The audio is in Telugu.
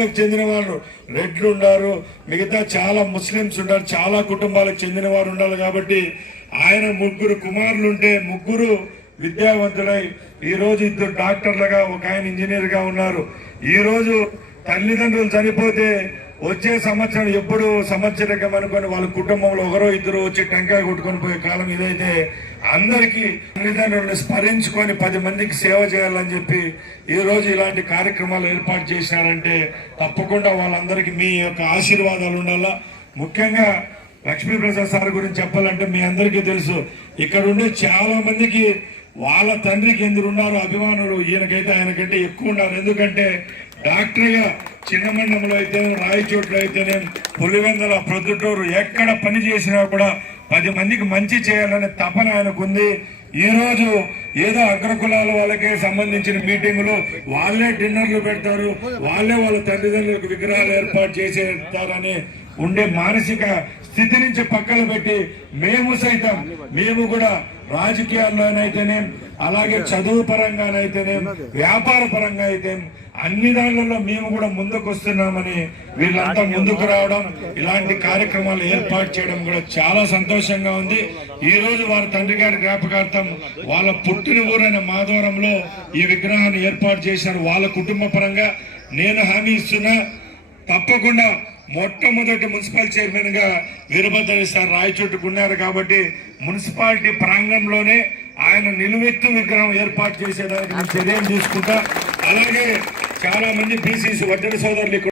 చెందిన వాళ్ళు. రెడ్లు ఉన్నారు మిగతా చాలా ముస్లింస్ ఉన్నారు చాలా కుటుంబాలకు చెందిన వారు ఉండాలి కాబట్టి ఆయన ముగ్గురు కుమారులు ఉంటే ముగ్గురు విద్యావంతులై. ఈ రోజు ఇద్దరు డాక్టర్లుగా ఒక ఆయన ఇంజనీర్గా ఉన్నారు. ఈ రోజు తల్లిదండ్రులు చనిపోతే వచ్చే సంవత్సరం ఎప్పుడు సంవత్సరం అనుకొని వాళ్ళ కుటుంబంలో ఒకరో ఇద్దరు వచ్చి టెంకాయ కొట్టుకొని పోయే కాలం ఇదైతే అందరికీ తల్లిదండ్రులను స్మరించుకొని పది మందికి సేవ చేయాలని చెప్పి ఈ రోజు ఇలాంటి కార్యక్రమాలు ఏర్పాటు చేసినారంటే తప్పకుండా వాళ్ళందరికీ మీ యొక్క ఆశీర్వాదాలు ఉండాలా? ముఖ్యంగా లక్ష్మీ ప్రసాద్ సార్ గురించి చెప్పాలంటే మీ అందరికీ తెలుసు ఇక్కడ ఉండే చాలా మందికి వాళ్ళ తండ్రికి ఎందుకు ఉన్నారు అభిమానులు ఈయనకైతే ఆయనకంటే ఎక్కువ ఉన్నారు. ఎందుకంటే డాక్టర్గా చిన్నమండంలో అయితే రాయచోట్ల అయితేనే పులివెందల ప్రొద్దుటూరు ఎక్కడ పని చేసినా కూడా పది మందికి మంచి చేయాలనే తపన ఆయనకుంది. ఈ రోజు ఏదో అగ్రకులాల వాళ్ళకే సంబంధించిన మీటింగులు వాళ్ళే డిన్నర్లు పెడతారు వాళ్ళే వాళ్ళ తల్లిదండ్రులకు విగ్రహాలు ఏర్పాటు చేసేస్తారని ఉండే మానసిక స్థితి నుంచి పక్కన పెట్టి మేము సైతం మేము కూడా రాజకీయాల్లోనైతేనే అలాగే చదువు పరంగానైతేనే వ్యాపార పరంగా అయితే అన్ని దానిలలో మేము కూడా ముందుకు వస్తున్నామని వీళ్ళంతా ముందుకు రావడం ఇలాంటి కార్యక్రమాలు ఏర్పాటు చేయడం కూడా చాలా సంతోషంగా ఉంది. ఈ రోజు వారి తండ్రి గారి జ్ఞాపకార్థం వాళ్ళ పుట్టిన ఊరైన మాధవరంలో ఈ విగ్రహాన్ని ఏర్పాటు చేశారు. వాళ్ళ కుటుంబ పరంగా నేను హామీ ఇస్తున్నా. తప్పకుండా మొట్టమొదటి మున్సిపల్ చైర్మన్గా వీరభద్ర సార్ రాయచోటుకు ఉన్నారు కాబట్టి మున్సిపాలిటీ ప్రాంగణంలోనే ఆయన నిలువెత్తు విగ్రహం ఏర్పాటు చేసేదానికి చర్యలు తీసుకుంటా. అలాగే చాలా మంది బీసీసీ వడ్డడి సోదరులు ఇక్కడ